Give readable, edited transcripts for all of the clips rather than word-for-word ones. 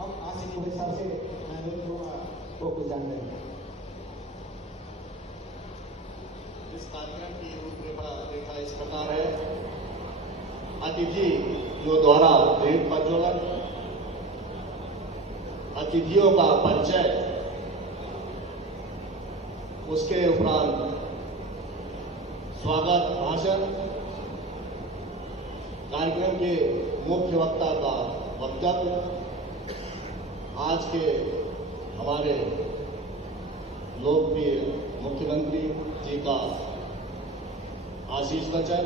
हम आसिफ के हिसाब से वो कुछ जान रहे हैं। इस कार्यक्रम की रूपरेखा इस प्रकार है। अतिथि जो द्वारा दीप प्रज्वलन, अतिथियों का परिचय, उसके उपरांत स्वागत भाषण, कार्यक्रम के मुख्य वक्ता का वक्तव्य, आज के हमारे लोकप्रिय मुख्यमंत्री जी का आशीष वचन,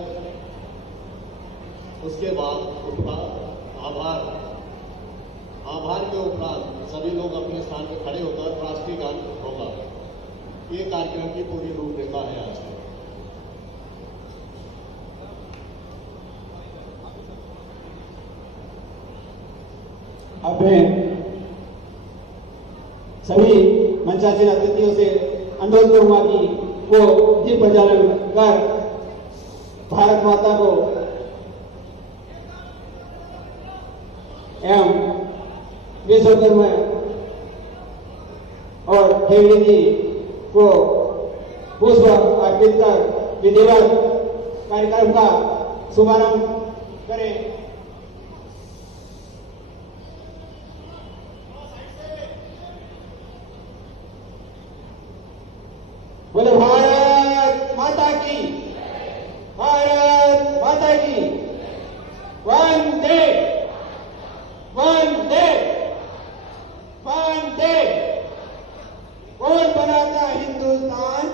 उसके बाद आभार के उपरांत सभी लोग अपने स्थान पर खड़े होकर राष्ट्रीय गान होगा। ये कार्यक्रम की पूरी रूपरेखा है आज की। अब मैं सभी मंचासीन अतिथियों से अनुरोध करूंगा कि वो दीप प्रज्वलन कर भारत माता को एवं विश्वकर्मा और खेड़ी जी को पुष्प अर्पित कर विधिवत कार्यक्रम का शुभारंभ करें। बोले भारत माता की, भारत माता की, वंदे वंदे वंदे। कौन बनाता हिंदुस्तान,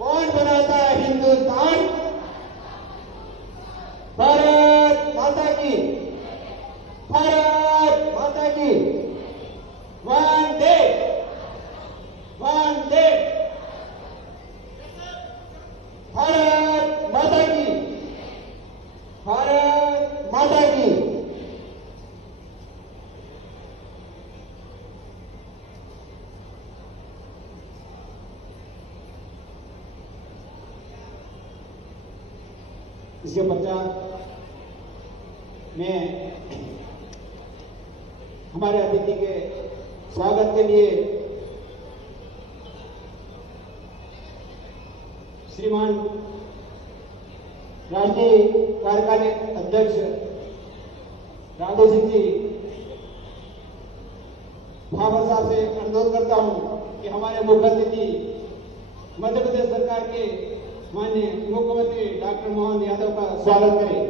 कौन बनाता हिंदुस्तान? भारत माता की, भारत माता की, वंदे वंदे। भारत माता की, भारत माता की। इसके पश्चात मैं हमारे अतिथि के स्वागत के लिए श्रीमान राष्ट्रीय कार्यकारिणी अध्यक्ष राधे सिंह जी भावर साहब से अनुरोध करता हूं कि हमारे मुख्य अतिथि मध्य प्रदेश सरकार के माननीय मुख्यमंत्री डॉक्टर मोहन यादव का स्वागत करें।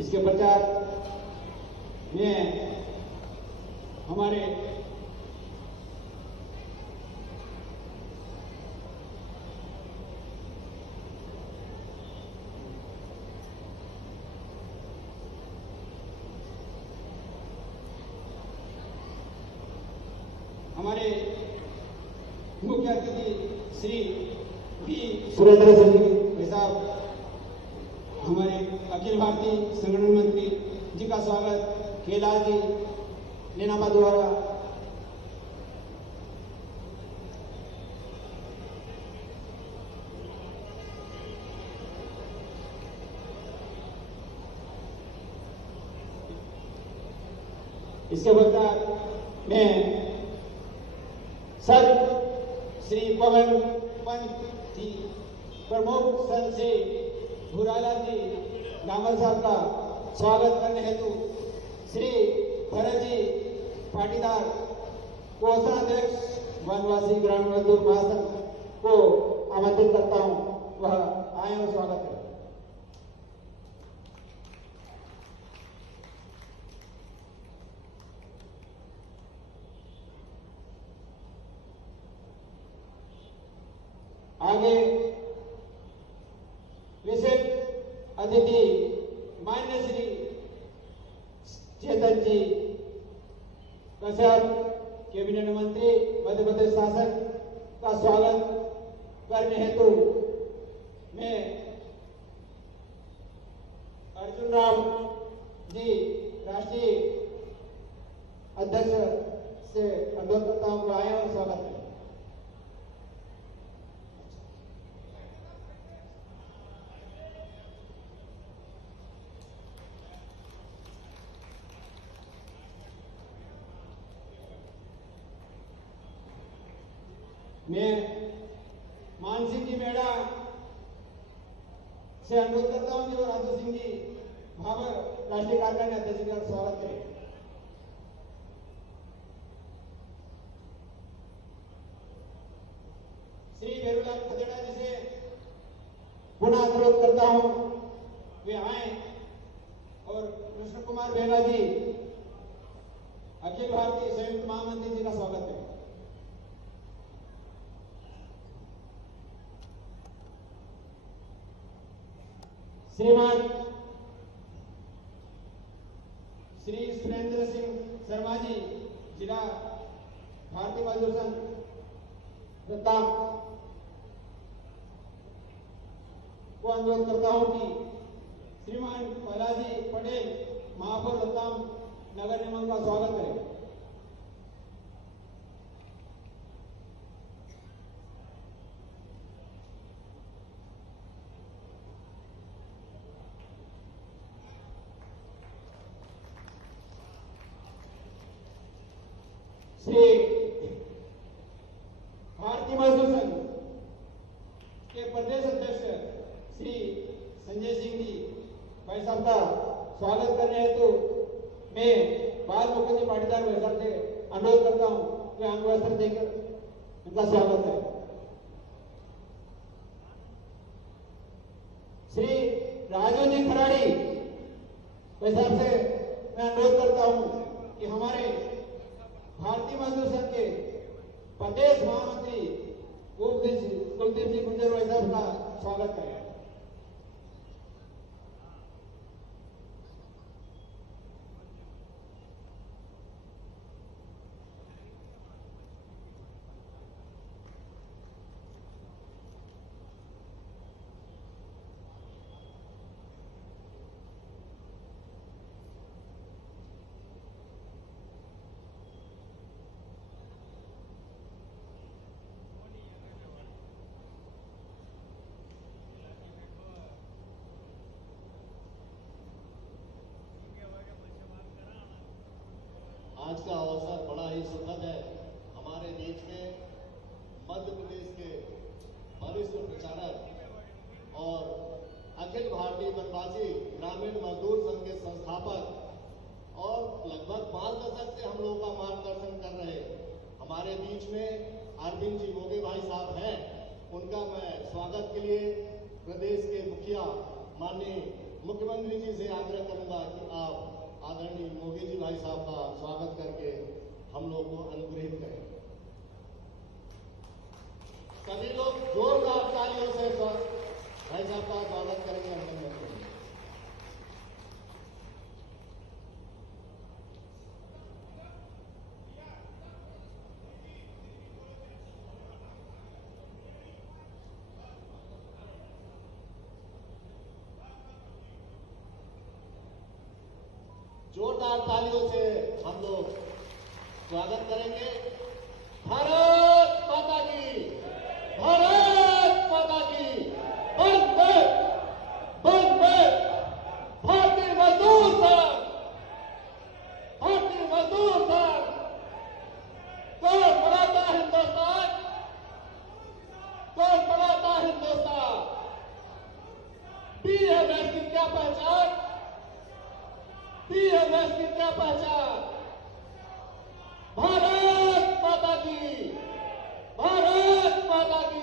इसके पश्चात मैं हमारे मुख्य अतिथि श्री पी सुरेंद्र सिंह जी साहब, हमारे अखिल भारतीय संगठन मंत्री जी का स्वागत खेलाल जी नेनापा द्वारा। इसके पश्चात मैं संत श्री पवन पंत जी प्रमुख संत श्री भूरालाल जी डामर साहब का स्वागत करने हेतु श्री भरत जी पाटीदार कोषाध्यक्ष वनवासी ग्रामीण मजदूर महासंघ को आमंत्रित करता हूं, वह आए और स्वागत करें। आगे विशेष अतिथि मान्य श्री चेतन जी कश्यप, कैबिनेट मंत्री मध्य प्रदेश शासन का स्वागत करने हेतु मैं अर्जुन राम जी राष्ट्रीय अध्यक्ष से अनुरोध करता हूँ, आए और स्वागत करें। मैं मानसिंह जी मेड़ा से अनुरोध करता हूं कि वो राजू सिंह जी भावर राष्ट्रीय कार्यकारिणी अध्यक्ष का स्वागत करें। श्री बेरूलाल खदेड़ा जी से पुनः अनुरोध करता हूं वे आए और कृष्ण कुमार बेगा जी अखिल भारतीय संयुक्त महामंत्री जी का स्वागत करें। श्रीमान श्री सुरेंद्र सिंह शर्मा जी जिला भारतीय मजदूर संघ रतलाम को अनुरोध करता हूं कि श्रीमान बालाजी पटेल महापौर रतलाम नगर निगम का स्वागत करें। श्री भारतीय मजदूर संघ के प्रदेश अध्यक्ष श्री संजय सिंह जी भाई साहब का स्वागत करने हेतु मैं बाल मुकुंद पाटीदार भाई साहब से अनुरोध करता हूं कि अंग वस्त्र देकर उनका स्वागत करें। श्री राजू जी खराड़ी भाई साहब से मैं अनुरोध करता हूं कि हमारे भारतीय मजदूर संघ के प्रदेश महामंत्री कुलदीप जी गुर्जर भाई साहब का स्वागत करें। आज का अवसर बड़ा ही सुखद है। हमारे बीच में मध्य प्रदेश के वरिष्ठ प्रचारक और अखिल भारतीय वनवासी ग्रामीण मजदूर संघ के संस्थापक और लगभग 5 दशक से हम लोगों का मार्गदर्शन कर रहे हमारे बीच में अरविंद जी मोगे भाई साहब हैं। उनका मैं स्वागत के लिए प्रदेश के मुखिया माननीय मुख्यमंत्री जी से आग्रह करूंगा कि आप आदरणीय मोगी जी भाई साहब का स्वागत करके हम लोग को अनुग्रहित करें। सभी लोग जोरदार तालियों से भाई साहब का स्वागत करेंगे। अभिनंदन करेंगे। जोरदार तालियों से हम लोग स्वागत करेंगे। भारत माता की, भारत माता की, वंदे वंदे। भारतीय मजदूर संघ, भारतीय मजदूर संघ। कौन बनाता हिंदुस्तान, कौन बनाता हिंदुस्तान। बीएमएस की क्या पहचान, बीएमएस की क्या पहचान। भारत माता की, भारत माता की।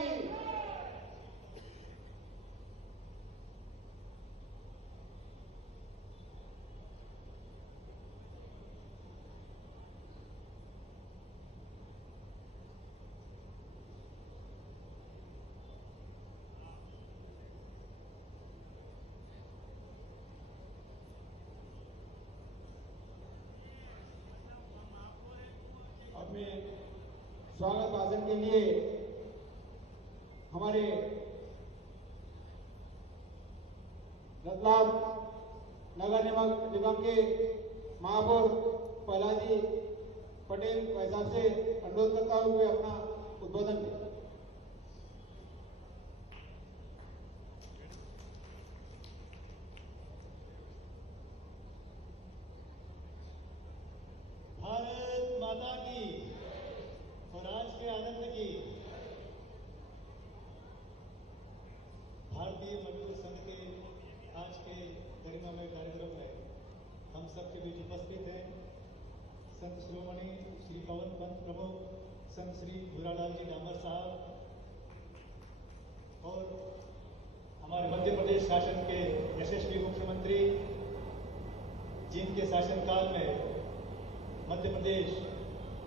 अपने स्वागत भाषण के लिए हमारे रतलाम नगर निगम के महापौर पहलाजी पटेल भाई साहब से अनुरोध करता हूँ वे अपना उद्बोधन दें। भारत माता की स्वराज के आनंद की। भारतीय मजदूर संघ के आज के गरिमामय कार्यक्रम में हम सबके बीच उपस्थित हैं संत शिरोमणि श्री पवन पंत प्रमुख संत श्री भूरालाल जी डामर साहब और हमारे मध्य प्रदेश शासन के यशस्वी मुख्यमंत्री, जिनके शासनकाल में मध्य प्रदेश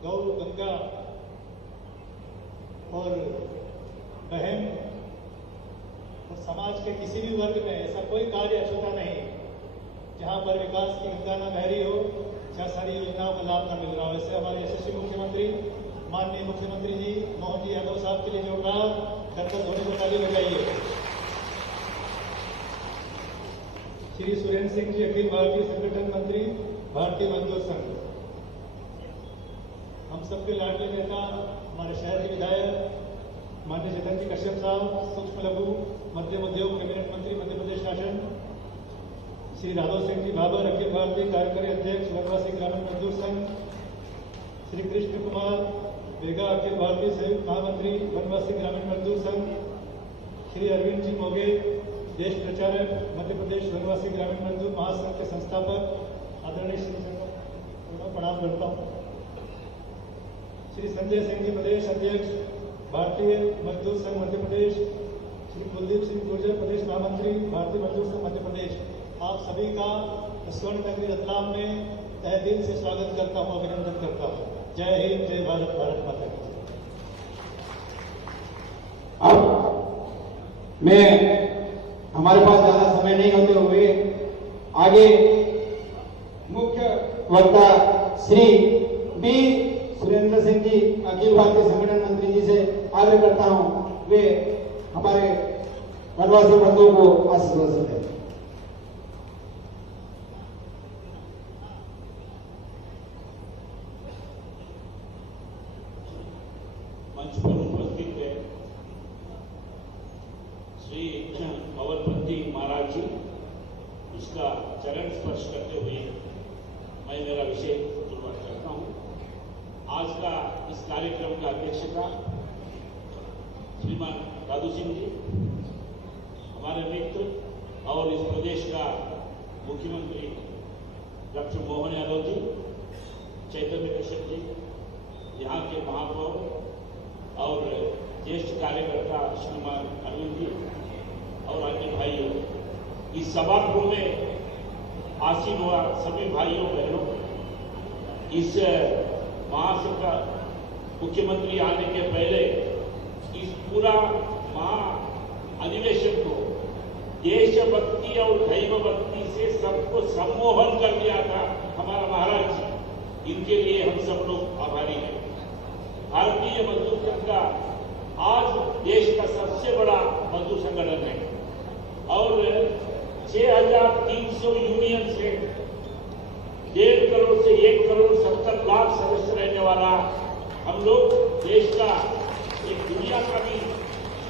गौ गंगा और बहन और समाज के किसी भी वर्ग में ऐसा कोई कार्य अछूता नहीं जहां पर विकास की गंगा न बह रही हो, जहां सारी योजनाओं का लाभ न मिल रहा हो। ऐसे हमारे यशस्वी मुख्यमंत्री माननीय मुख्यमंत्री जी मोहन जी यादव साहब के लिए जोरदार करकट होने को ताली बजाइए। श्री सुरेंद्र सिंह जी अखिल भारतीय संगठन मंत्री भारतीय मजदूर संघ, हम सबके लाडले नेता हमारे शहर के विधायक माननीय जतन जी कश्यप साहब, सूक्ष्म लघु मध्यम उद्योग कैबिनेट मंत्री मध्य प्रदेश शासन श्री राघव सिंह जी भाबर, अखिल भारतीय कार्यकारी अध्यक्ष वनवासी ग्रामीण मजदूर संघ श्री कृष्ण कुमार बेगा, अखिल भारतीय संयुक्त महामंत्री वनवासी ग्रामीण मजदूर संघ श्री अरविंद जी मोगे, देश प्रचारक मध्य प्रदेश वनवासी ग्रामीण मजदूर महासंघ के संस्थापक आदरणीय श्री प्रणाम करता हूँ। श्री संजय सिंह जी प्रदेश अध्यक्ष भारतीय मजदूर संघ मध्य प्रदेश, श्री कुलदीप सिंह गुर्जर प्रदेश महामंत्री भारतीय मजदूर संघ मध्य प्रदेश, आप सभी का स्वर्ण नगरी रतलाम में तहे दिल से स्वागत करता हूं, अभिनंदन करता हूं। जय हिंद, जय भारत, भारत माता की। अब मैं हमारे पास ज्यादा समय नहीं होते हुए आगे मुख्य वक्ता श्री बी सुरेंद्र सिंह जी अखिल भारतीय संगठन मंत्री जी से आग्रह करता हूं वे हमारे वनवासी बंधुओं को आशीर्वाद दें। मंच पर उपस्थित है श्री पवनपंती महाराज जी, उसका चरण स्पर्श करते हुए मैं मेरा विषय शुरुआत करता हूं। आज का इस कार्यक्रम का अध्यक्षता श्रीमान दादू सिंह जी, हमारे मित्र और इस प्रदेश का मुख्यमंत्री डॉक्टर मोहन यादव जी, चैतन्य कश्यप जी, यहाँ के महापौर और ज्येष्ठ कार्यकर्ता श्रीमान अरविंद जी और अन्य भाइयों, इस सभागृह में आसीन हुआ सभी भाइयों बहनों, इस महासंघ का मुख्यमंत्री आने के पहले इस पूरा महा अधिवेशन को देशभक्ति और दैव भक्ति से सबको सम्मोहन कर दिया था हमारा महाराज जी, इनके लिए हम सब लोग आभारी हैं। भारतीय मजदूर संघ का आज देश का सबसे बड़ा मजदूर संगठन है और 6,300 यूनियन से 1.5 करोड़ से 1 करोड़ 70 लाख सदस्य रहने वाला हम लोग देश का एक दुनिया का भी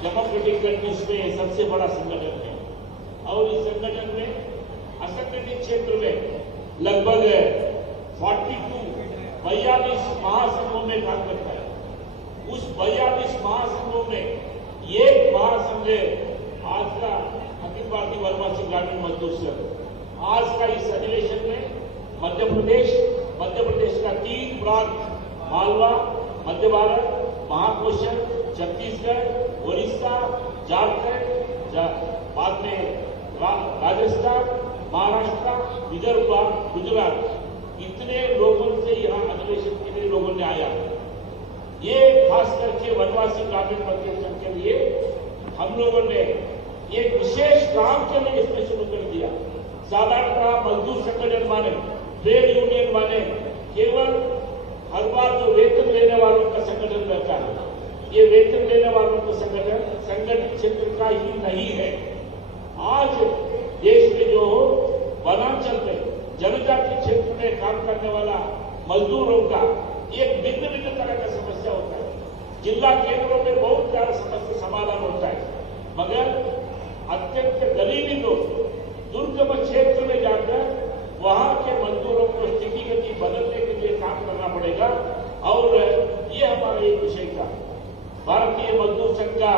डेमोक्रेटिक कंट्रीज में सबसे बड़ा संगठन है और इस संगठन में असंगठित क्षेत्र में लगभग 42 महासंघों में काम करता है। उस 42 महासंघों में एक महासंघ आज का अखिल भारतीय वनवासी ग्रामीण मजदूर संघ। आज का इस अधिवेशन में मध्य प्रदेश का 3 प्रांत मालवा, मध्य भारत, महाकौशल, छत्तीसगढ़, उड़ीसा, झारखंड, बाद में राजस्थान, महाराष्ट्र, विदर्भ, गुजरात, इतने लोगों से यहाँ अधिवेशन के लिए लोगों ने आया। ये खास करके वनवासी ग्रामीण मजदूर संघ के लिए हम लोगों ने एक विशेष काम के लिए इसमें शुरू कर दिया। साधारणतः मजदूर संगठन माने, ट्रेड यूनियन माने केवल हर बार जो वेतन लेने वालों का संगठन रहता है, ये वेतन लेने वालों का संगठन संगठित क्षेत्र का ही नहीं है। आज देश में जो वनांचल में जनजाति क्षेत्र में काम करने वाला मजदूरों का एक भिन्न भिन्न तरह का समस्या होता है। जिला केंद्रों में बहुत सारा समस्या समाधान होता है, मगर अत्यंत गरीबी लोग दुर्गम क्षेत्र में जाकर वहां के मजदूरों को स्थिति गति बदलने के लिए काम करना पड़ेगा। और ये हमारा एक विषय था। भारतीय मजदूर संघ का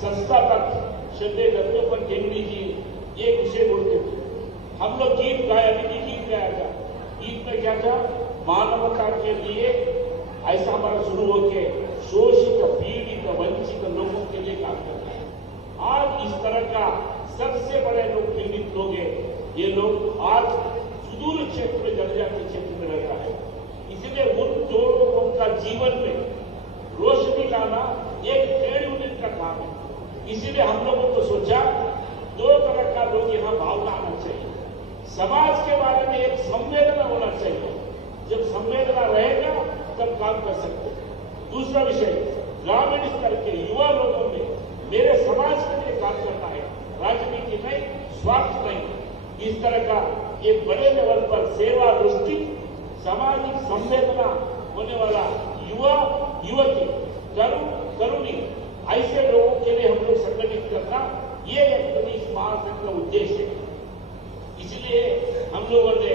संस्थापक श्रद्धेय दत्तोपंत ठेंगड़ी जी एक विषय बोलते थे। हम लोग गीत गाया, अभी भी गीत गाया था। गीत में क्या था? मानवता के लिए ऐसा हमारा शुरू होके शोषित, पीड़ित, वंचित लोगों के लिए काम करना है। आज इस तरह का सबसे बड़े लोग पीड़ित लोग हैं। ये लोग आज सुदूर क्षेत्र में, जनजातीय क्षेत्र में रहता है। इसलिए उन जो लोगों का जीवन में रोशनी लाना एक ट्रेड यूनियन का काम है। इसीलिए हम लोगों को सोचा दो तरह का लोग यहाँ भावना आना चाहिए। समाज के बारे में एक संवेदना होना चाहिए। जब संवेदना रहेगा तब काम कर सकते हैं। दूसरा विषय, ग्रामीण स्तर के युवा लोगों में मेरे समाज के लिए काम करना है, राजनीति नहीं, स्वार्थ नहीं। इस तरह का एक बड़े लेवल पर सेवा दृष्टि, सामाजिक संवेदना होने वाला युवा युवती, तरुणी, ऐसे लोगों के लिए हम लोग संगठित करना, ये एक इस महासंघ का उद्देश्य है। इसलिए हम लोगों ने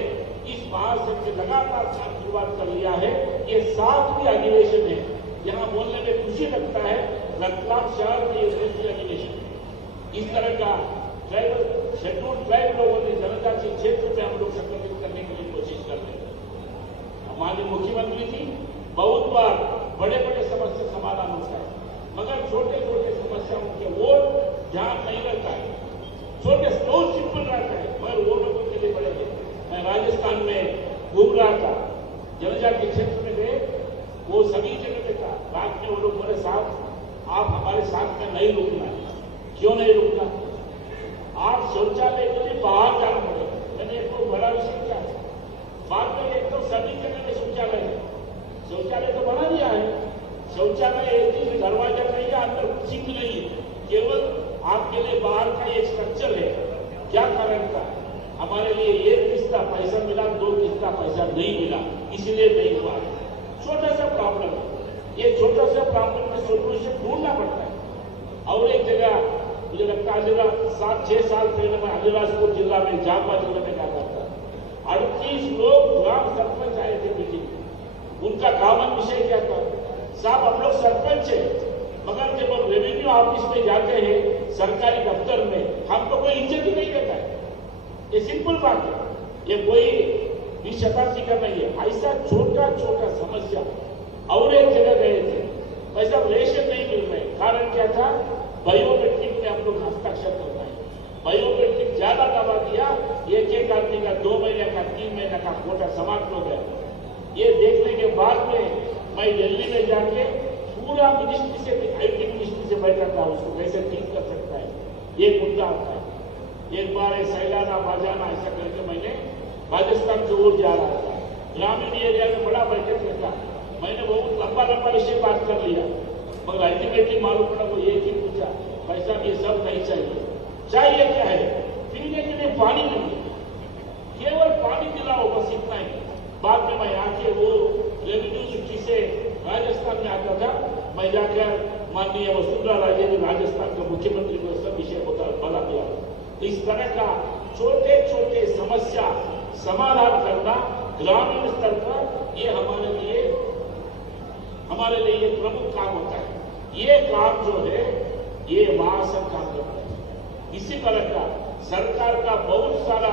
इस महासंघ से लगातार काम शुरुआत कर लिया है। ये 7वीं अधिवेशन है। यहाँ बोलने में खुशी लगता है, रतलाम शहर में ये 10वीं अधिवेशन है। इस तरह का ट्राइबल, शेड्यूल्ड ट्राइब लोगों ने जनजातीय क्षेत्र में हम लोग संगठित करने के लिए कोशिश कर रहे हैं। हमारे मुख्यमंत्री जी बहुत बार बड़े बड़े समस्या समाधान होता है, मगर छोटे छोटे समस्याओं के वो ध्यान नहीं रहता है। छोटे बहुत सिंपल रहता है, मगर वो लोगों के लिए बड़े हैं। मैं राजस्थान में घूम रहा था, जनजातीय क्षेत्र में गए, वो सभी जगह पे था। रात में वो लोग बोले, साहब आप हमारे साथ में नहीं रुकना है। क्यों नहीं रुकना? आप शौचालय के लिए बाहर जाना पड़ेगा। मैंने एक तो बड़ा विषय किया। बाद में एक तो सभी जगह में शौचालय है। शौचालय तो बना दिया है। शौचालय एक ही दरवाजा नहीं है, अंदर कुछ भी नहीं है, केवल आपके लिए बाहर का एक स्ट्रक्चर है। क्या कारण था? हमारे लिए एक किस्ता पैसा मिला, 2 किस्ता पैसा नहीं मिला, इसलिए नहीं हुआ। छोटा सा प्रॉब्लम है। ये छोटा सा प्रॉब्लम में सोल्यूशन ढूंढना पड़ता है। और एक जगह मुझे लगता है 7-6 साल पहले मैं अलीराजपुर जिला में, जापा जिले में जाता था। 38 लोग ग्राम सरपंच आए थे मीटिंग। उनका कॉमन विषय क्या था? साहब हम लोग सरपंच है, मगर जब हम रेवेन्यू ऑफिस में जाते हैं, सरकारी दफ्तर में, हमको कोई इज्जत ही नहीं देता है। ये सिंपल बात है, ये कोई 20 शताब्दी का नहीं है। ऐसा छोटा छोटा समस्या। और एक जगह गए थे, पैसा रेशन नहीं मिल रहे। कारण क्या था? बायोमेट्रिक में हम लोग हस्ताक्षर करना है। बायोमेट्रिक ज्यादा दबा दिया, एक आदमी का 2 महीने का 3 महीने का कोटा समाप्त हो गया। ये देखने के बाद में मैं दिल्ली में जाके पूरा मिनिस्ट्री से, IT मिनिस्ट्री से बैठा था, उसको कैसे ठीक कर सकता है, ये मुद्दा आता है। एक बार सैलाना बाजाना ऐसा करके मैंने राजस्थान से ओर जा रहा था, ग्रामीण एरिया में बड़ा बैठक था। मैंने बहुत लंबा विषय बात कर लिया, मगर अल्टीमेटली मालूम पड़ा वो एक ही पूछा, पैसा ये सब नहीं चाहिए। चाहिए क्या है? पीने के लिए पानी नहीं है, केवल पानी दिलाओ, बस इतना ही। बाद में मैं आके वो रेवेन्यू छुट्टी से राजस्थान में आता था, मैं जाकर माननीय वसुंधरा राजे जी राजस्थान के मुख्यमंत्री को सब विषय बता दिया। इस तरह का छोटे छोटे समस्या समाधान करना ग्रामीण स्तर पर, ये हमारे लिए एक प्रमुख काम होता है। ये काम जो है, ये महासंघ काम करता है। इसी तरह का सरकार का बहुत सारा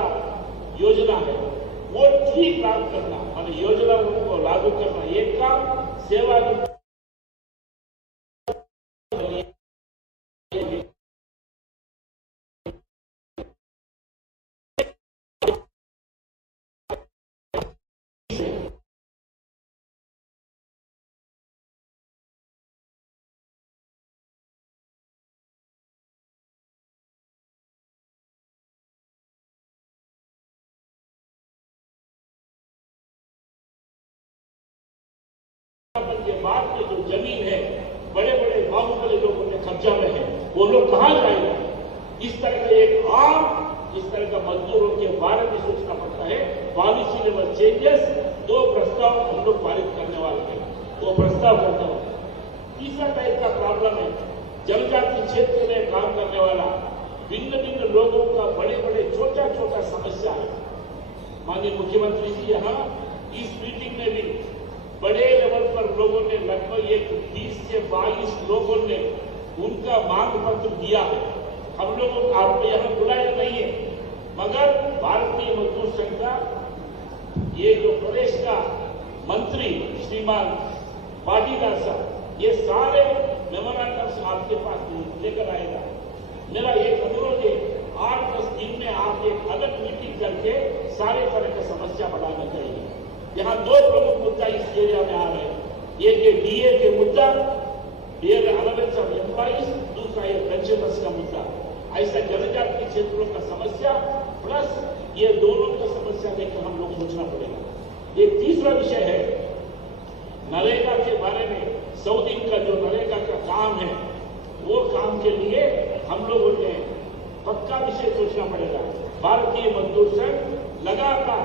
योजना है, वो ठीक काम करना और योजना को लागू करना, एक काम सेवा के बाद में जो जमीन है, बड़े बड़े बाहुबली लोगों के कब्जा में है, वो लोग कहां जाएंगे? इस तरह का एक आम इस तरह का मजदूरों के बारे में सोचना पड़ता है। पॉलिसी लेवल चेंजेस, 2 प्रस्ताव हम लोग पारित करने वाले हैं, 2 प्रस्ताव करने वाले। तीसरा टाइप का प्रॉब्लम है जनजाति क्षेत्र में काम करने वाला भिन्न भिन्न लोगों का बड़े बड़े छोटा छोटा समस्या है। माननीय मुख्यमंत्री जी यहाँ इस मीटिंग में भी बड़े लेवल पर लोगों ने लगभग 20 से 22 लोगों ने उनका मांग पत्र दिया है। हम लोगों को आपने यहाँ बुलाया नहीं है, मगर भारतीय मजदूर संघ का ये जो प्रदेश का मंत्री श्रीमान पाटीदार साहब ये सारे मेमोरेंडम्स आपके पास लेकर आएगा। मेरा एक अनुरोध है, 8-10 दिन में आप एक अलग मीटिंग करके सारे तरह की समस्या बढ़ाना चाहिए। यहाँ 2 प्रमुख मुद्दा इस एरिया में आ रहे हैं। एक ये डीए के मुद्दा, अलावेंस ऑफ एम्प्लॉइज, दूसरा ये पेंशनर्स का मुद्दा। ऐसा जनजाति क्षेत्रों का समस्या प्लस ये दोनों का समस्या लेकर हम लोग सोचना पड़ेगा। एक तीसरा विषय है नरेगा के बारे में। 100 दिन का जो नरेगा का काम है वो काम के लिए हम लोगों ने पक्का विषय सोचना पड़ेगा। भारतीय मजदूर संघ लगातार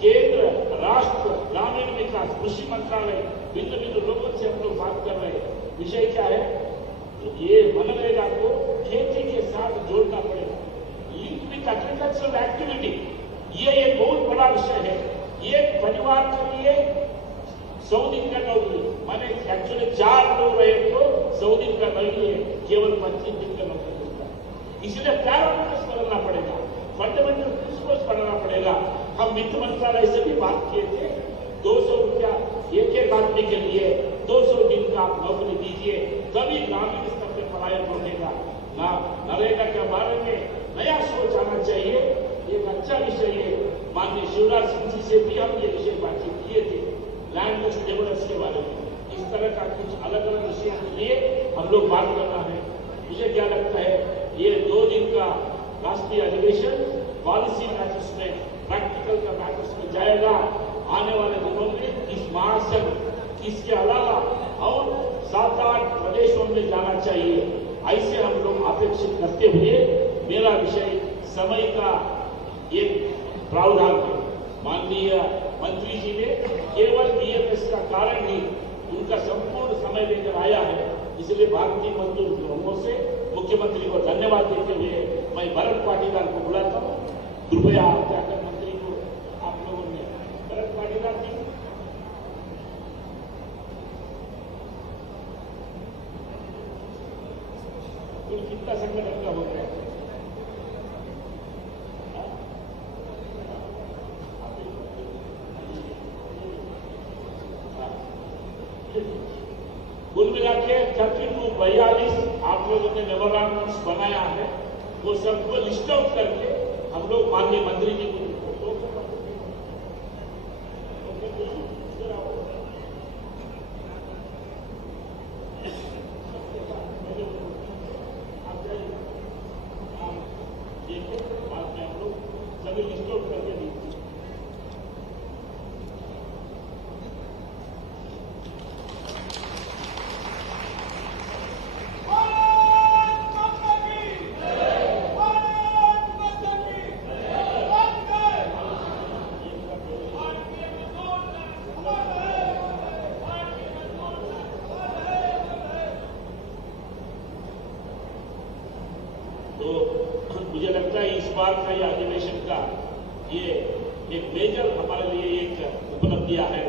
केंद्र, राष्ट्र, ग्रामीण विकास, कृषि मंत्रालय, भिन्न भिन्न लोगों से हम लोग बात कर रहे हैं। विषय क्या है? ये मनरेगा को खेती के साथ जोड़ना पड़ेगा, लिंक विथ एग्रीकल्चरल एक्टिविटी। ये एक बहुत बड़ा विषय है। एक परिवार के लिए 100 दिन का नौकरी, माने एक्चुअली 4 लोग रहे तो 100 दिन का नहीं है, केवल 25 दिन का नौकरी मिलता है। इसलिए पैरामीटर्स बदलना पड़ेगा, फंडामेंटल प्रिंसिपल्स बढ़ाना पड़ेगा। हम वित्त मंत्रालय से भी बात किए थे, 200 रुपया एक आदमी के लिए 200 दिन का आप नौकरी दीजिए, तभी ग्रामीण स्तर पर पलायन रोकेगा। नरेगा के बारे में नया सोच आना चाहिए। एक अच्छा विषय है। माननीय शिवराज सिंह जी से भी हम ये विषय बातचीत किए थे, लैंडलेस लेबरर्स के बारे में। इस तरह का कुछ अलग अलग विषयों के लिए हम लोग बात करना है। मुझे क्या लगता है, ये 2 दिन का राष्ट्रीय अधिवेशन पॉलिसी मैटर्स में, प्रैक्टिकल का मैटर्स में जाएगा। आने वाले दिनों में इस महासंघ, इसके अलावा और 7-8 प्रदेशों में जाना चाहिए, ऐसे हम लोग अपेक्षित करते हुए मेरा विषय समय का एक प्रावधान है। माननीय मंत्री जी ने केवल बीएमएस का कारण ही उनका संपूर्ण समय लेकर आया है। इसलिए भारतीय मजदूर संघों से मुख्यमंत्री को धन्यवाद देते हुए मैं भरत पाटीदार को बुलाता हूँ। कृपया आप जाकर मंत्री को, आप लोगों ने भरत पाटीदार जी कुल कितना संगठन का हो गया? कुल मिला के 30 to 42 आप लोगों ने मेमोरेंडम्स बनाया है। वो सबको लिस्ट आउट करके हम लोग माननीय मंत्री जी को बाद में हम लोग सभी लिस्ट आउट करके दीजिए। मुझे लगता है इस बार का ये अधिवेशन का ये एक मेजर हमारे लिए एक उपलब्धियां है।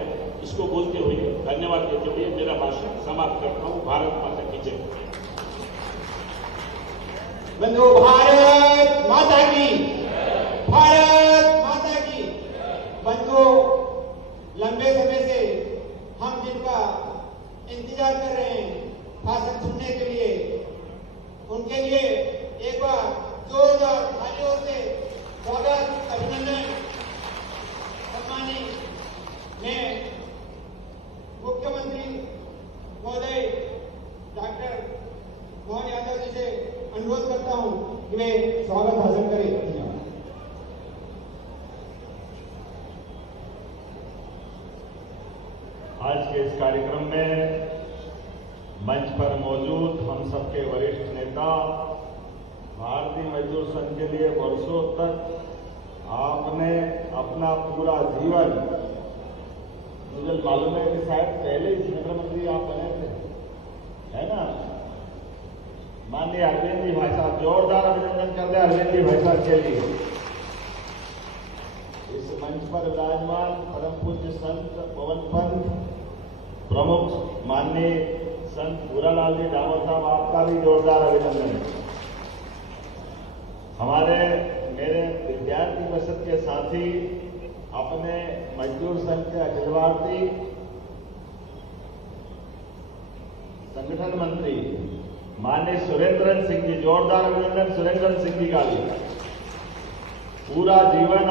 इसको बोलते हुए, धन्यवाद देते हुए मेरा भाषण समाप्त करता हूं। भारत माता की जय। बंधु, भारत माता की, भारत माता की। बंधु, लंबे समय से हम जिनका इंतजार कर रहे हैं भाषण सुनने के लिए, उनके लिए एक बार जोरदार तालियों से स्वागत, अभिनंदन। सम्मानी मैं मुख्यमंत्री महोदय डॉक्टर मोहन यादव जी से अनुरोध करता हूं कि वे स्वागत भाषण करें। आज के इस कार्यक्रम में मंच पर मौजूद हम सबके वरिष्ठ नेता भारतीय मजदूर संघ के लिए वर्षों तक आपने अपना पूरा जीवन, मुझे मालूम है कि शायद पहले ही संगठन मंत्री आप बने थे, है ना। माननीय अरविंद जी भाई साहब, जोरदार अभिनंदन करते हैं अरविंद जी भाई साहब के लिए। इस मंच पर विराजमान परम पूज्य संत पवन पंथ प्रमुख माननीय संत भूरालाल जी डामोर साहब, आपका भी जोरदार अभिनंदन। हमारे मेरे विद्यार्थी परिषद के साथी, अपने मजदूर संघ के अखिल भारतीय संगठन मंत्री माननीय सुरेंद्रन सिंह जी, जोरदार अभिनंदन सुरेंद्रन सिंह जी का भी। पूरा जीवन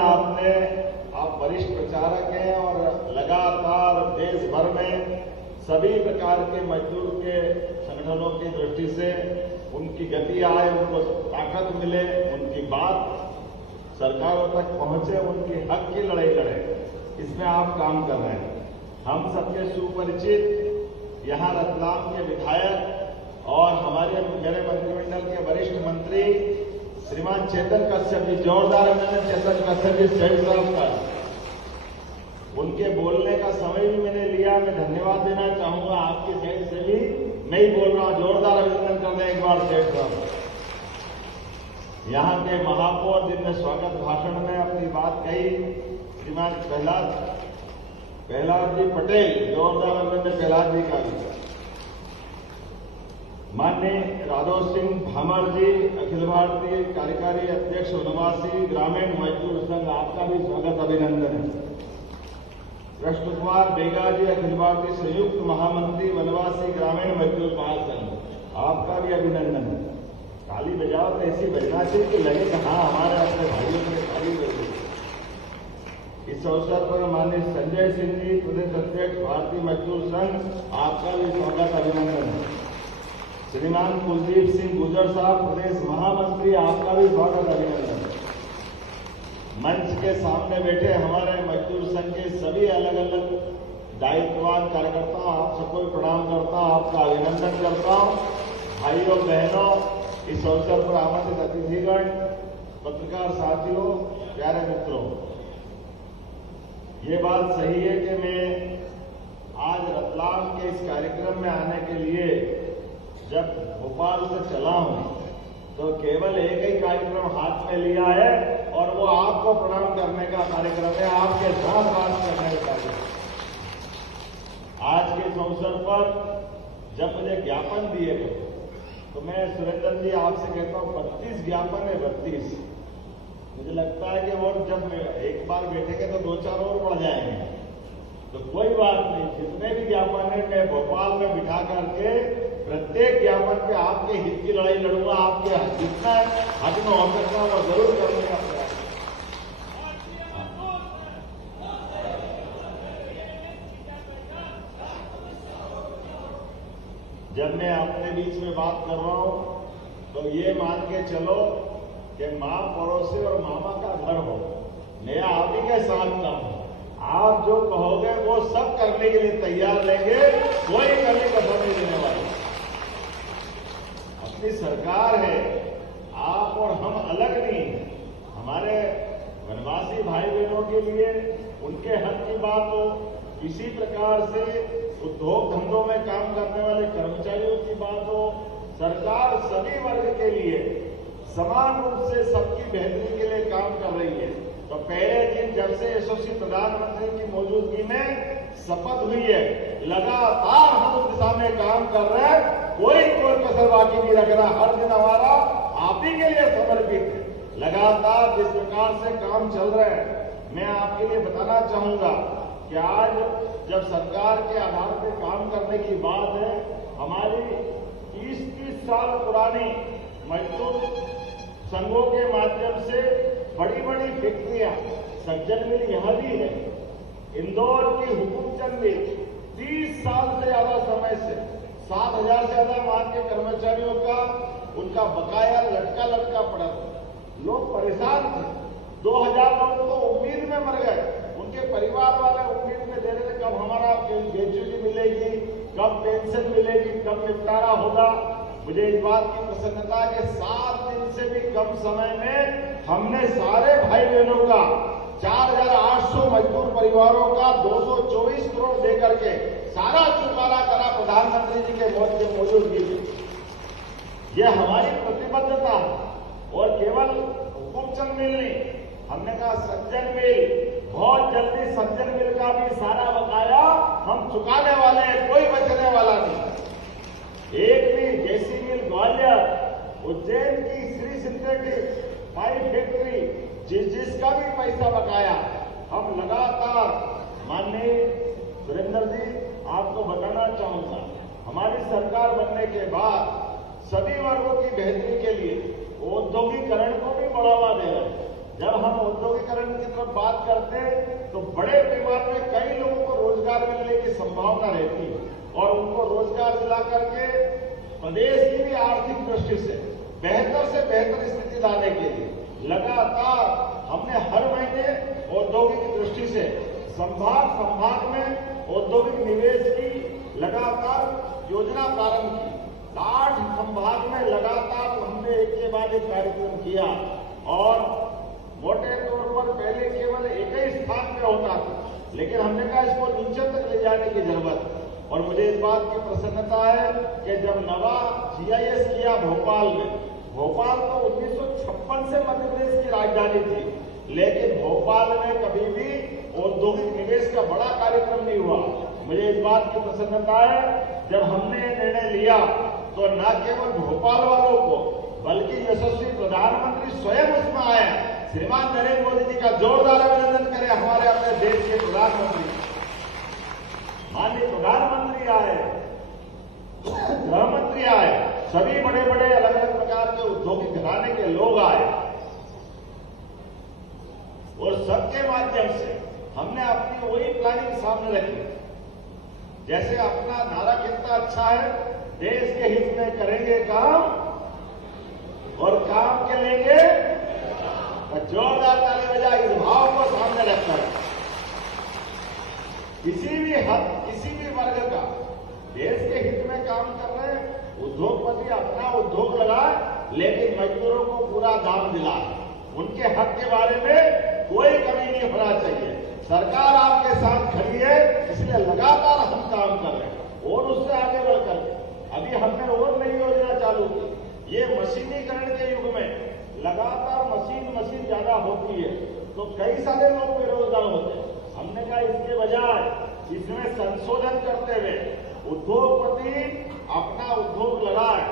आप वरिष्ठ प्रचारक हैं और लगातार देश भर में सभी प्रकार के मजदूर के संगठनों की दृष्टि से उनकी गति आए, उनको ताकत मिले, उनकी बात सरकारों तक पहुंचे, उनकी हक की लड़ाई लड़े, इसमें आप काम कर रहे हैं। हम सबके सुपरिचित यहाँ रतलाम के विधायक और मेरे मंत्रिमंडल के वरिष्ठ मंत्री श्रीमान चेतन कश्यप जी, जोरदार अभिनंदन चेतन कश्यप जी सेठ साहब का। उनके बोलने का समय भी मैंने लिया, मैं धन्यवाद देना चाहूंगा आपकी साइड से भी। मैं ही बोल रहा हूं, जोरदार अभिनंदन करना एक बार सेठ साहब। यहाँ के महापौर जिनने स्वागत भाषण में अपनी बात कही, श्रीमान प्रहलाद जी पटेल, जोरदार अभिनंदन प्रहलाद जी का भी। माननीय राघव सिंह भामर जी, अखिल भारतीय कार्यकारी अध्यक्ष वनवासी ग्रामीण मजदूर संघ, आपका भी स्वागत अभिनंदन है। कृष्ण कुमार बेगा जी, अखिल भारतीय संयुक्त महामंत्री वनवासी ग्रामीण मजदूर महासंघ, आपका भी अभिनंदन है। ताली बजाओ तो ऐसी बजना चाहिए कि लगे कि हाँ हमारे अपने भाइयों ने ताली बजाई। इस अवसर पर माननीय संजय सिंह जी, प्रदेश अध्यक्ष भारतीय मजदूर संघ, आपका भी स्वागत अभिनंदन है। श्रीमान कुलदीप सिंह गुजर साहब, प्रदेश महामंत्री, आपका भी स्वागत अभिनंदन। मंच के सामने बैठे हमारे मजदूर संघ के सभी अलग अलग दायित्ववान कार्यकर्ता, आप सबको भी प्रणाम करता हूं, आपका अभिनंदन करता हूं। भाइयों बहनों, इस अवसर पर आमंत्रित अतिथिगण, पत्रकार साथियों, प्यारे मित्रों, ये बात सही है कि मैं आज रतलाम के इस कार्यक्रम में आने के लिए जब भोपाल से चला हूं तो केवल एक ही कार्यक्रम हाथ में लिया है और वो आपको प्रणाम करने का कार्यक्रम है, आपके साथ बात करने का कार्यक्रम। आज के इस अवसर पर जब मुझे ज्ञापन दिए गए तो मैं सुरेंद्र जी आपसे कहता हूं 32 ज्ञापन है, 32। मुझे लगता है कि वो जब एक बार बैठेंगे तो 2-4 और बढ़ जाएंगे, तो कोई बात नहीं। जितने भी ज्ञापन है मैं भोपाल में बिठा करके प्रत्येक ज्ञापन पे आपके हित की लड़ाई लड़ूंगा, आपके जितना हक में हो सकता है वो जरूर करने का प्रयास। जब मैं अपने बीच में बात कर रहा हूं तो ये मान के चलो कि मां पड़ोसी और मामा का घर हो, मैं आप ही के साथ का हूं। आप जो कहोगे वो सब करने के लिए तैयार रहेंगे, कोई कमी कसर नहीं देने वाले। अपनी सरकार है, आप और हम अलग नहीं है। हमारे वनवासी भाई बहनों के लिए उनके हक की बात हो, इसी प्रकार से उद्योग धंधों में काम करने वाले कर्मचारियों की बात हो, सरकार सभी वर्ग के लिए समान रूप से सबकी बेहतरी के लिए काम कर रही है। तो पहले दिन जब से यशस्वी प्रधानमंत्री की मौजूदगी में शपथ हुई है, लगातार हम उस दिशा में काम कर रहे हैं, कोई कसर बाकी नहीं रख रहा। हर दिन हमारा आप ही के लिए समर्पित है। लगातार जिस प्रकार से काम चल रहे हैं, मैं आपके लिए बताना चाहूंगा कि आज जब सरकार के आधार पर काम करने की बात है, हमारी 30-30 साल पुरानी मजदूर संघों के माध्यम से बड़ी बड़ी फैक्ट्रियां, सज्जन मिल यहां भी है, इंदौर की हुकुमचंद मिल 30 साल से ज्यादा समय से 7,000 से ज्यादा मान के कर्मचारियों का उनका बकाया लटका पड़ा था। लोग परेशान थे। 2,000 लोग तो उम्मीद में मर गए, उनके परिवार वाले उम्मीद में दे रहे थे कब हमारा ग्रेच्युटी मिलेगी, कब पेंशन मिलेगी, कब निपटारा होगा। मुझे इस बात की प्रसन्नता है कि 7 दिन से भी कम समय में हमने सारे भाई बहनों का 4,800 मजदूर परिवारों का 224 करोड़ देकर के सारा चुकारा करा प्रधानमंत्री जी के मौजूदगी में। यह हमारी प्रतिबद्धता है। और केवल हुकुमचंद मिल नहीं, हमने कहा सज्जन मिल, बहुत जल्दी सज्जन मिल का भी सारा बकाया हम चुकाने वाले हैं, कोई बचने वाला नहीं। एक भी जेसी मिल ग्वालियर, उज्जैन की श्री सिंथेटिक पाइप फैक्ट्री, जिसका भी पैसा बकाया हम लगातार, माननीय सुरेंद्र जी आपको बताना चाहूंगा, हमारी सरकार बनने के बाद सभी वर्गों की बेहतरी के लिए औद्योगिकरण को भी बढ़ावा दे रहे हैं। जब हम औद्योगिकरण की तरफ बात करते हैं तो बड़े पैमाने में कई लोगों को रोजगार मिलने की संभावना रहती है और उनको रोजगार दिला करके प्रदेश की भी आर्थिक दृष्टि से बेहतर स्थिति लाने के लिए लगातार हमने हर महीने औद्योगिक दृष्टि से संभाग में औद्योगिक निवेश की लगातार योजना प्रारंभ की। 8 संभाग में लगातार हमने एक के बाद एक कार्यक्रम किया और मोटे तौर पर पहले केवल एक ही स्थान पे होता था, लेकिन हमने कहा इसको नीचे तक ले जाने की जरूरत है। और मुझे इस बात की प्रसन्नता है कि जब नवा GIS किया भोपाल में, भोपाल तो 1956 से मध्य प्रदेश की राजधानी थी, लेकिन भोपाल में कभी भी औद्योगिक निवेश का बड़ा कार्यक्रम नहीं हुआ। मुझे इस बात की प्रसन्नता है जब हमने ये निर्णय लिया तो न केवल भोपाल वालों को बल्कि यशस्वी प्रधानमंत्री स्वयं उसमें आए। श्रीमान नरेंद्र मोदी जी का जोरदार अभिनंदन करें। हमारे अपने देश के प्रधानमंत्री, माननीय प्रधानमंत्री आए, गृह मंत्री आए, सभी बड़े बड़े अलग अलग प्रकार के औद्योगिक घराने के लोग आए और सबके माध्यम से हमने अपनी वही प्लानिंग सामने रखी। जैसे अपना नारा कितना अच्छा है, देश के हित में करेंगे काम और काम के लेंगे जोरदार ताली बजा, इस भाव को सामने रखकर किसी भी वर्ग का देश के हित में काम कर रहे हैं। उद्योगपति अपना उद्योग लगाए लेकिन मजदूरों को पूरा दाम दिलाए, उनके हक के बारे में कोई कमी नहीं होना चाहिए। सरकार आपके साथ खड़ी है, इसलिए लगातार हम काम कर रहे हैं और उससे आगे बढ़कर अभी हमने और नई योजना चालू की। ये मशीनीकरण के युग में लगातार मशीन ज्यादा होती है तो कई सारे लोग बेरोजगार होते हैं। हमने कहा इसके बजाय इसमें संशोधन करते हुए उद्योगपति अपना उद्योग लगाए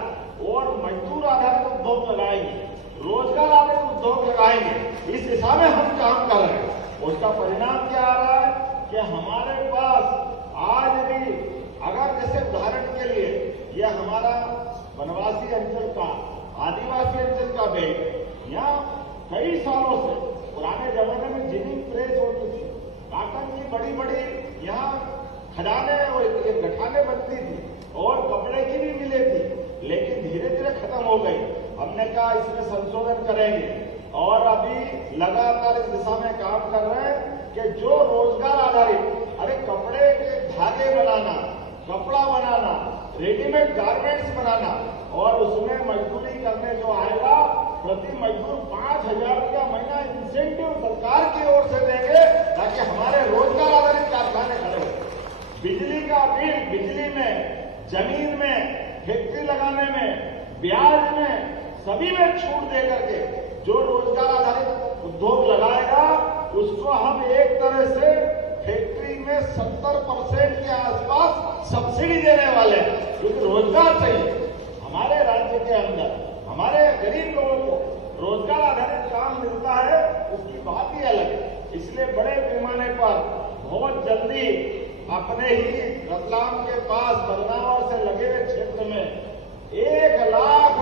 और मजदूर आधारित उद्योग लगाएंगे, रोजगार आधारित उद्योग लगाएंगे। इस दिशा में हम काम कर रहे हैं। उसका परिणाम क्या आ रहा है कि हमारे पास आज भी अगर जैसे उदाहरण के लिए यह हमारा वनवासी अंचल का, आदिवासी अंचल का बेल्ट, यहाँ कई सालों से पुराने जमाने में जिनिंग प्रेस होती थी, काटन की बड़ी बड़ी यहाँ खदाने और गठाने बनती थी और कपड़े की भी मिलें थी, लेकिन धीरे धीरे खत्म हो गई। हमने कहा इसमें संशोधन करेंगे और अभी लगातार इस दिशा में काम कर रहे हैं कि जो रोजगार आधारित, अरे कपड़े के धागे बनाना, कपड़ा बनाना, रेडीमेड गारमेंट्स बनाना और उसमें मजदूरी करने जो आएगा प्रति मजदूर 5,000 रुपया महीना इंसेंटिव सरकार की ओर से देंगे ताकि हमारे रोजगार आधारित कारखाने खड़े हो। बिजली का बिल, बिजली में, जमीन में, फैक्ट्री लगाने में, ब्याज में, सभी में छूट दे करके जो रोजगार आधारित उद्योग लगाएगा उसको हम एक तरह से फैक्ट्री में 70% के आसपास सब्सिडी देने वाले हैं, क्योंकि रोजगार चाहिए। हमारे राज्य के अंदर हमारे गरीब लोगों को रोजगार आधारित काम मिलता है, उसकी बात ही अलग है। इसलिए बड़े पैमाने पर बहुत जल्दी अपने ही रतलाम के पास बदनावर से लगे हुए क्षेत्र में 1 लाख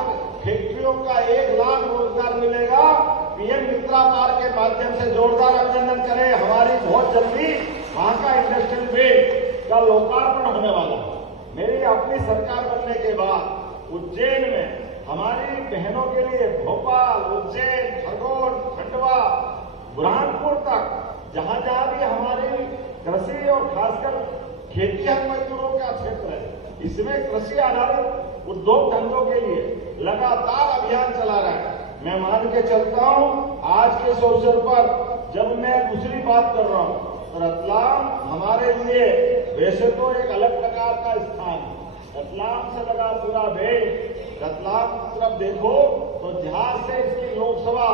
फैक्ट्रियों का 1 लाख रोजगार मिलेगा। पीएम मित्रा पार्क के माध्यम से जोरदार अभिनंदन करें। हमारी बहुत जल्दी वहां का इंडस्ट्रियल बेल्ट का लोकार्पण होने वाला है। मेरी अपनी सरकार बनने के बाद उज्जैन में हमारी बहनों के लिए भोपाल, उज्जैन, खरगोन, खंडवा, बुरहानपुर तक जहां भी हमारी कृषि और खासकर खेतीहर मजदूरों का क्षेत्र है, इसमें कृषि आधारित उद्योग धंधों के लिए लगातार अभियान चला रहा है। मैं मान के चलता हूं आज के इस अवसर पर जब मैं दूसरी बात कर रहा हूं तो रतलाम हमारे लिए वैसे तो एक अलग प्रकार का स्थान है। रतलाम से लगा पूरा देश, रतलाम की तरफ देखो तो जहां से इसकी लोकसभा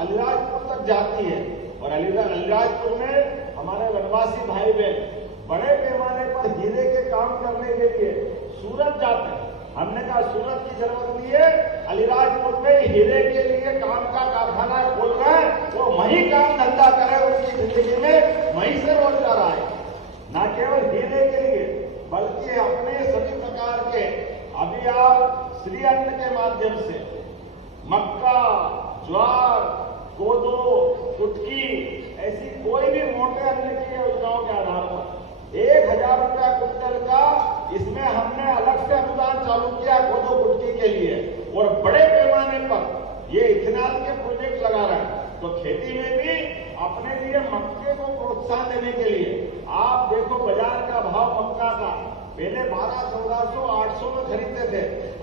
अलीराजपुर तक जाती है और अलीराजपुर में हमारे वनवासी भाई बहन बड़े पैमाने पर हीरे के काम करने के लिए सूरत जाते हैं। हमने कहा सूरत की जरूरत नहीं है, अलीराजपुर में हीरे के लिए काम का कारखाना खोल रहे हैं, वो वहीं काम धंधा करे, उसकी जिंदगी में वहीं से रोजगार आए। न केवल हीरे के लिए बल्कि अपने सभी प्रकार के, अभी आप श्री अन्न के माध्यम से मक्का, ज्वार, कोदो, कुटकी ऐसी कोई भी मोटे अन्न की योजनाओं के आधार पर 1000 रुपया क्विंटल का इसमें हमने अलग से अनुदान चालू किया कोदो कुटकी के लिए और बड़े पैमाने पर ये इथेनॉल के प्रोजेक्ट लगा रहा है। तो खेती में भी अपने लिए मक्के को प्रोत्साहन देने के लिए आप देखो बाजार का भाव मक्का का पहले 1200, 1400, 800 में खरीदते थे,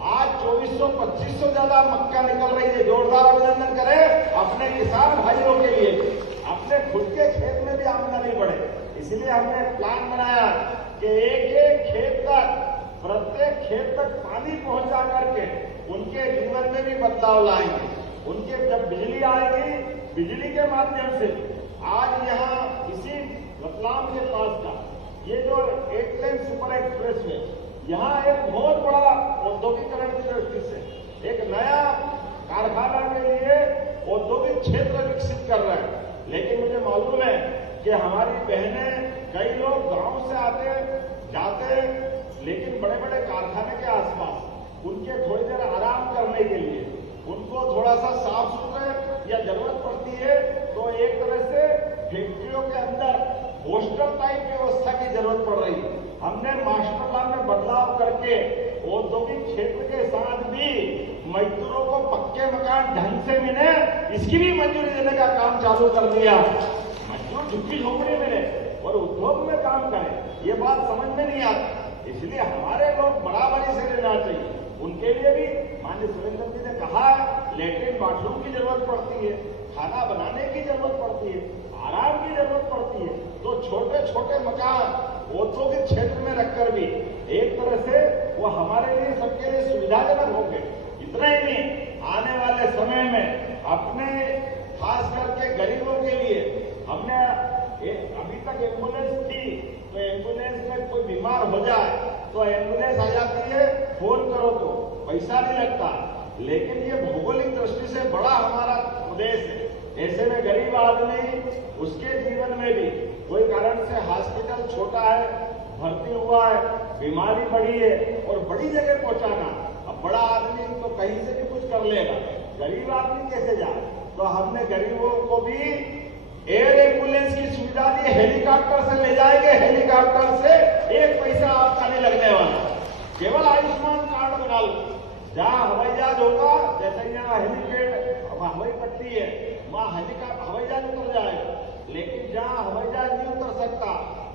आज 2400-2500 ज्यादा मक्का निकल रही है। जोरदार अभिनंदन करें अपने किसान भाइयों के लिए, अपने खुद के खेत में भी आमदनी बढ़े। इसलिए हमने प्लान बनाया कि एक खेत तक, प्रत्येक खेत तक पानी पहुंचा करके उनके जीवन में भी बदलाव लाएंगे। उनके जब बिजली आएगी, बिजली के माध्यम से आज यहाँ इसी रतलाम के पास का ये जो 8 लेन सुपर एक्सप्रेस है, यहाँ एक बहुत बड़ा औद्योगिकरण की दृष्टि से एक नया कारखाना के लिए औद्योगिक क्षेत्र विकसित कर रहे हैं। लेकिन मुझे मालूम है कि हमारी बहनें, कई लोग गांव से आते जाते, लेकिन बड़े बड़े कारखाने के आसपास उनके थोड़ी देर आराम करने के लिए उनको थोड़ा सा साफ सुथरे या जरूरत पड़ती है तो एक तरह से फैक्ट्रियों के अंदर हॉस्टल टाइप व्यवस्था की जरूरत पड़ रही है। हमने मास्टर प्लान में बदलाव करके औद्योगिक क्षेत्र के साथ भी मजदूरों को पक्के मकान ढंग से मिले, इसकी भी मंजूरी देने का काम चालू कर दिया। मजदूर झुग्गी झोपड़ी में और उद्योग में काम करें, ये बात समझ में नहीं आती। इसलिए हमारे लोग बराबरी से लेना चाहिए। उनके लिए भी माननीय सुरेंद्र जी ने कहा है, लेटरिन बाथरूम की जरूरत पड़ती है, खाना बनाने की जरूरत पड़ती है, आराम की जरूरत पड़ती है। तो छोटे छोटे मकान औद्योगिक क्षेत्र में रखकर भी एक तरह से वो हमारे लिए, सबके लिए सुविधाजनक होंगे। इतना ही नहीं, आने वाले समय में अपने खास करके गरीबों के लिए हमने अभी तक एम्बुलेंस थी, तो एम्बुलेंस में कोई बीमार हो जाए तो एम्बुलेंस आ जाती है, फोन करो तो पैसा नहीं लगता। लेकिन ये भौगोलिक दृष्टि से बड़ा हमारा प्रदेश है, ऐसे में गरीब आदमी उसके जीवन में भी कोई कारण से हॉस्पिटल छोटा है, भर्ती हुआ है, बीमारी बढ़ी है और बड़ी जगह पहुंचाना, अब बड़ा आदमी तो कहीं से भी कुछ कर लेगा, गरीब आदमी कैसे जाए? तो हमने गरीबों को भी एयर एम्बुलेंस की सुविधा दी, हेलीकॉप्टर से ले जाएंगे, हेलीकॉप्टर से एक पैसा आपका नहीं लगने वाला, केवल आयुष्मान कार्ड बना लो। जहाँ हवाई जहाज होगा, जैसे यहाँ हेलीपैड हवाई पट्टी है, वहाँ हवाई जहाज उतर जाएगा, लेकिन जहाँ हवाई जहाज नहीं उतर सकता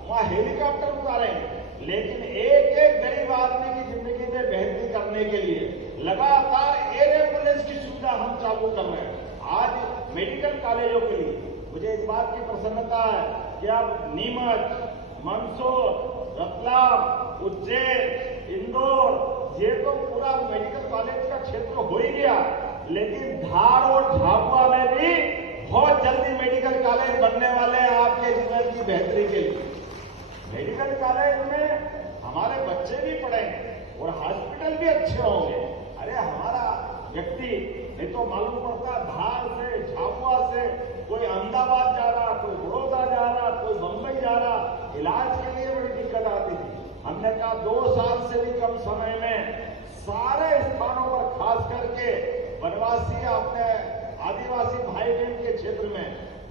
वहाँ हेलीकॉप्टर उतारेंगे। लेकिन एक एक गरीब आदमी की जिंदगी में बेहतरी करने के लिए लगातार एयर एम्बुलेंस की सुविधा हम चालू कर रहे हैं। आज मेडिकल कॉलेजों के लिए मुझे इस बात की प्रसन्नता है कि अब नीमच, मंदसौर, रतलाम, उज्जैन, इंदौर, ये तो पूरा मेडिकल कॉलेज का क्षेत्र हो ही गया, लेकिन धार और झाबुआ में भी बहुत जल्दी मेडिकल कॉलेज बनने वाले हैं आपके जीवन की बेहतरी के लिए। मेडिकल कॉलेज में हमारे बच्चे भी पढ़ेंगे और हॉस्पिटल भी अच्छे होंगे। अरे हमारा व्यक्ति नहीं तो मालूम पड़ता धार से, झाबुआ से कोई अहमदाबाद जा रहा, कोई बड़ौदा जा रहा, कोई बंबई जा रहा, इलाज के लिए बड़ी दिक्कत आती थी। हमने कहा 2 साल से भी कम समय में सारे स्थानों पर, खास करके वनवासी अपने आदिवासी भाई बहन के क्षेत्र में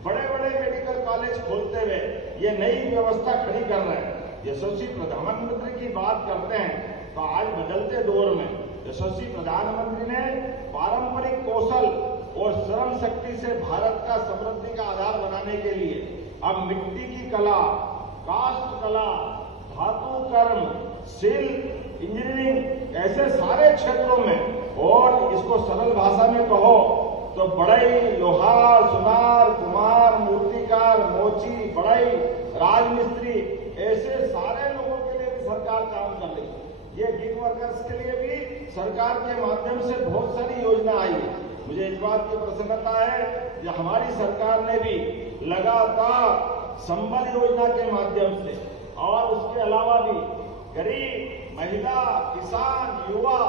बड़े बड़े मेडिकल कॉलेज खोलते हुए ये नई व्यवस्था खड़ी कर रहे हैं। यशस्वी प्रधानमंत्री की बात करते हैं तो आज बदलते दौर में यशस्वी प्रधानमंत्री ने पारंपरिक कौशल और श्रम शक्ति से भारत का समृद्धि का आधार बनाने के लिए अब मिट्टी की कला, काष्ठ कला, धातु कर्म, शिल्प, इंजीनियरिंग ऐसे सारे क्षेत्रों में, और इसको सरल भाषा में कहो तो बढ़ई, लोहार, सुनार, कुमार, मूर्तिकार, मोची, बढ़ई, राजमिस्त्री, ऐसे सारे लोगों के लिए भी सरकार काम कर रही है। ये गिग वर्कर्स के लिए भी सरकार के माध्यम से बहुत सारी योजना आई है। मुझे इस बात की प्रसन्नता है कि हमारी सरकार ने भी लगातार संबल योजना के माध्यम से और उसके अलावा भी गरीब, महिला, किसान, युवा,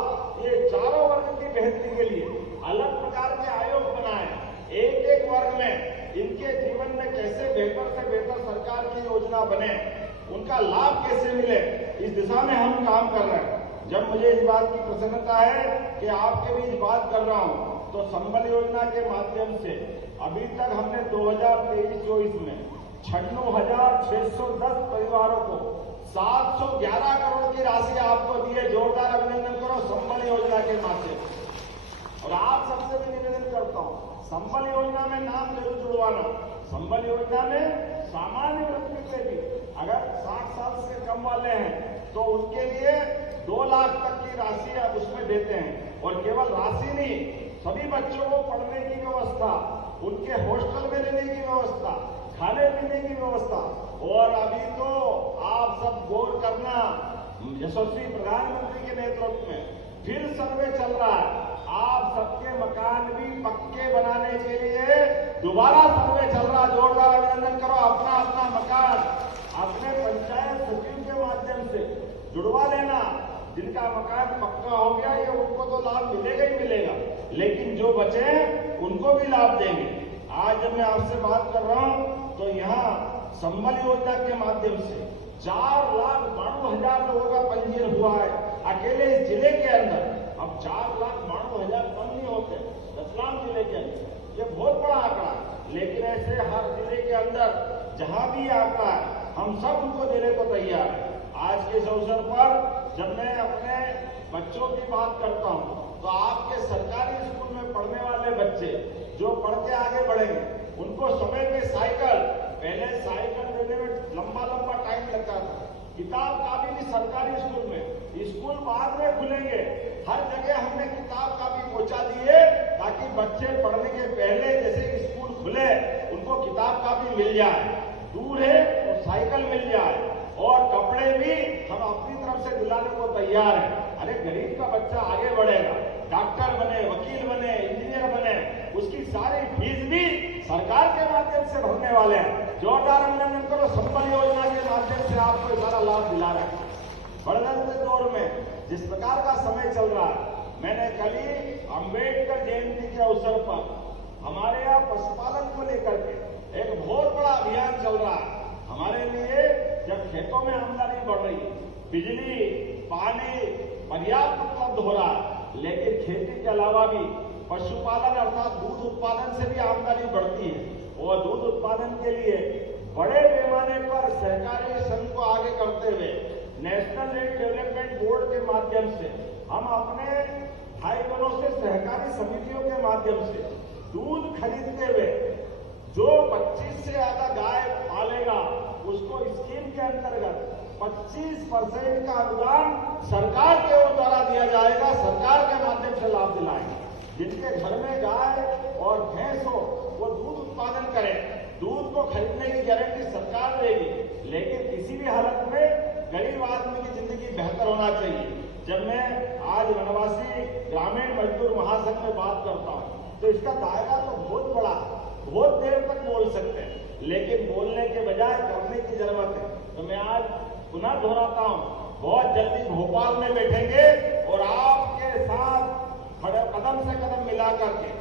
ये चारों वर्ग की बेहतरी के लिए अलग प्रकार के आयोग बनाए। एक एक वर्ग में इनके जीवन में कैसे बेहतर से बेहतर सरकार की योजना बने, उनका लाभ कैसे मिले, इस दिशा में हम काम कर रहे हैं। जब मुझे इस बात की प्रसन्नता है कि आपके बीच बात कर रहा हूं, तो संबल योजना के माध्यम से अभी तक हमने 2023-24 में 96,610 परिवारों को 711 करोड़ की राशि आपको दी है। जोरदार अभिनंदन करो संबल योजना के माध्यम से। और आप सबसे भी निवेदन करता हूं, संबल योजना में नाम जरूर जुड़वाना। संबल योजना में सामान्य व्यक्ति पे भी अगर 60 साल से कम वाले हैं तो उनके लिए 2 लाख तक की राशि आप उसमें देते हैं। और केवल राशि नहीं, सभी बच्चों को पढ़ने की व्यवस्था, उनके हॉस्टल में रहने की व्यवस्था, खाने पीने की व्यवस्था। और अभी तो आप सब गौर करना, यशस्वी प्रधानमंत्री के नेतृत्व में फिर सर्वे चल रहा है। आप सबके मकान भी पक्के बनाने के लिए दोबारा सर्वे चल रहा। जोरदार अभिनंदन करो। अपना अपना मकान अपने पंचायत सचिव के माध्यम से जुड़वा लेना। जिनका मकान पक्का हो गया, ये उनको तो लाभ मिलेगा ही मिलेगा, लेकिन जो बचे उनको भी लाभ देंगे। आज जब मैं आपसे बात कर रहा हूं तो यहाँ संबल योजना के माध्यम से 4,92,000 लोगों का पंजीयन हुआ है अकेले इस जिले के अंदर। अब 4,92,000 कम नहीं होते रतलाम जिले के अंदर, ये बहुत बड़ा आंकड़ा है। लेकिन ऐसे हर जिले के अंदर जहां भी आंकड़ा है, हम सब उनको देने को तैयार है। आज के इस अवसर पर जब मैं अपने बच्चों की बात करता हूं तो आपके सरकारी स्कूल में पढ़ने वाले बच्चे जो पढ़ के आगे बढ़ेंगे, उनको समय पे साइकिल, पहले साइकिल देने में लंबा लंबा टाइम लगता था। किताब कापी भी सरकारी स्कूल में, स्कूल बाद में खुलेंगे, हर जगह हमने किताब कापी पहुंचा दिए ताकि बच्चे पढ़ने के पहले जैसे स्कूल खुले उनको किताब कापी मिल जाए, दूर है तो साइकिल मिल जाए। और कपड़े भी हम अपनी तरफ से दिलाने को तैयार हैं। अरे गरीब का बच्चा आगे बढ़ेगा, डॉक्टर बने, वकील बने, इंजीनियर बने, उसकी सारी फीस भी सरकार के माध्यम से भरने वाले हैं। जोरदार अभिनंदन करो। संबल योजना के माध्यम से आपको सारा लाभ दिला रहे हैं। बदलते दौर में जिस प्रकार का समय चल रहा है, मैंने कल ही अम्बेडकर जयंती के अवसर पर हमारे यहाँ पशुपालन को लेकर के एक बहुत बड़ा अभियान चल रहा है। हमारे लिए जब खेतों में आमदनी बढ़ रही है, बिजली, पानी पर्याप्त उपलब्ध हो रहा है, लेकिन खेती के अलावा भी पशुपालन अर्थात दूध उत्पादन से भी आमदनी बढ़ती है। और दूध उत्पादन के लिए बड़े पैमाने पर सहकारी संघ को आगे करते हुए नेशनल डेयरी डेवलपमेंट बोर्ड के माध्यम से हम अपने भाई बहनों से सहकारी समितियों के माध्यम से दूध खरीदते हुए जो 25 से ज्यादा गाय पालेगा उसको स्कीम के अंतर्गत 25% का अनुदान सरकार के द्वारा दिया जाएगा। सरकार के माध्यम से लाभ दिलाएंगे। जिनके घर में गाय और भैंस हो वो दूध उत्पादन करें, दूध को खरीदने की गारंटी सरकार देगी। लेकिन किसी भी हालत में गरीब आदमी की जिंदगी बेहतर होना चाहिए। जब मैं आज वनवासी ग्रामीण मजदूर महासंघ में बात करता हूं तो इसका दायरा तो बहुत बड़ा है, बहुत देर तक बोल सकते हैं, लेकिन बोलने के बजाय करने की जरूरत है। तो मैं आज पुनः दोहराता हूं, बहुत जल्दी भोपाल में बैठेंगे और आपके साथ खड़े कदम से कदम मिला करके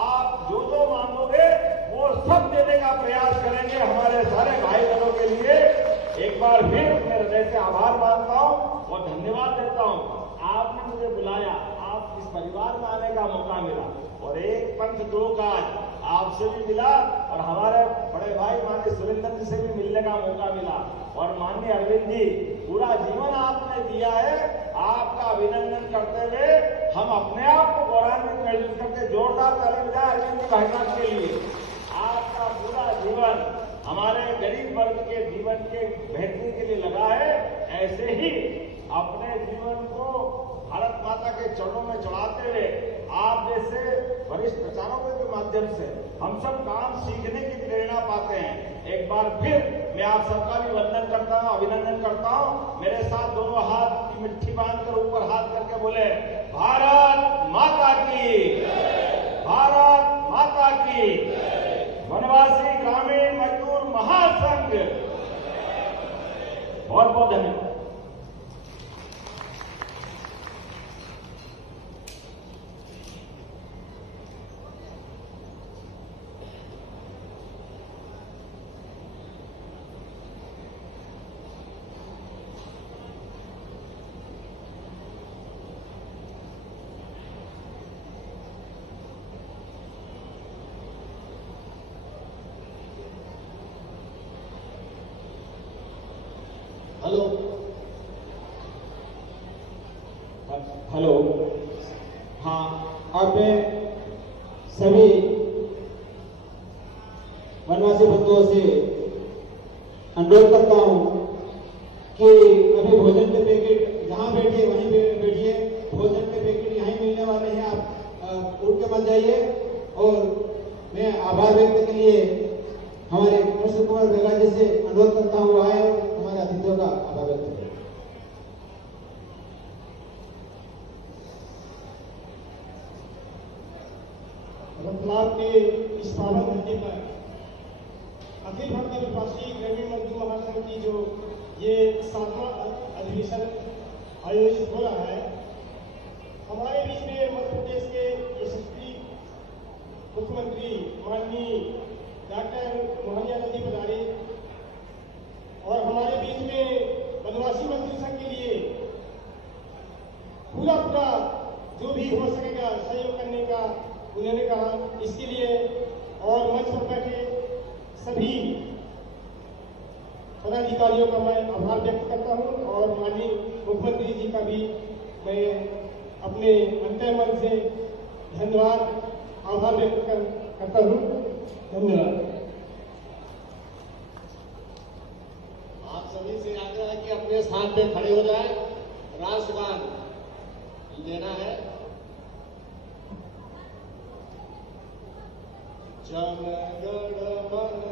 आप जो जो मांगोगे वो सब देने का प्रयास करेंगे। हमारे सारे भाई बहनों के लिए एक बार फिर मैं हृदय से आभार मानता हूं और धन्यवाद देता हूं। आपने मुझे बुलाया, आप इस परिवार में आने का मौका मिला और एक पंथ दो काज आपसे भी मिला और हमारे बड़े भाई माननीय सुरेंद्र जी से भी मिलने का मौका मिला। और माननीय अरविंद जी, पूरा जीवन आपने दिया है, आपका अभिनंदन करते हुए हम अपने आप को गौरवान्वित महसूस करते। जोरदार ताली बजाएं अरविंद जी भाई साहब के लिए। आपका पूरा जीवन हमारे गरीब वर्ग के जीवन के बेहतरी के लिए लगा है। ऐसे ही अपने जीवन को भारत देश प्रचारों के माध्यम से हम सब काम सीखने की प्रेरणा पाते हैं। एक बार फिर मैं आप सबका भी वंदन करता हूं, अभिनंदन करता हूं। मेरे साथ दोनों हाथ की मुट्ठी बांधकर ऊपर हाथ करके बोले, भारत माता की, भारत माता की। वनवासी ग्रामीण मजदूर महासंघ, बहुत बहुत धन्यवाद। हेलो हेलो, हाँ, अब मैं सभी वनवासी बंधुओं से अनुरोध करता हूँ कि अभी भोजन के पैकेट जहाँ बैठिए वहीं बैठिए। भोजन के पैकेट यहीं मिलने वाले हैं, आप उठ के मत जाइए। और मैं आभार व्यक्त के लिए हमारे कृष्ण कुमार बेगा जी से अनुरोध करता हूँ, आए हमारे अतिथियों का आभार व्यक्त करें। रतलाम के इस पावन धरती पर अखिल भारतीय वनवासी ग्रामीण मजदूर महासंघ की जो ये 7वां अधिवेशन आयोजित हो रहा है, हमारे बीच में मध्य प्रदेश के यशस्वी मुख्यमंत्री माननीय डॉक्टर मोहन यादव जी पधारे और हमारे बीच में वनवासी मजदूर संघ के लिए पूरा जो भी हो सकेगा सहयोग करने का उन्होंने कहा। इसके लिए और मंच पर बैठे सभी पदाधिकारियों का मैं आभार व्यक्त करता हूं और माननीय मुख्यमंत्री जी का भी मैं अपने अंतः मन से धन्यवाद आभार व्यक्त करता हूं। धन्यवाद। आप सभी से आग्रह है कि अपने स्थान पे खड़े हो जाएं। राष्ट्रगान लेना है। जन गण मन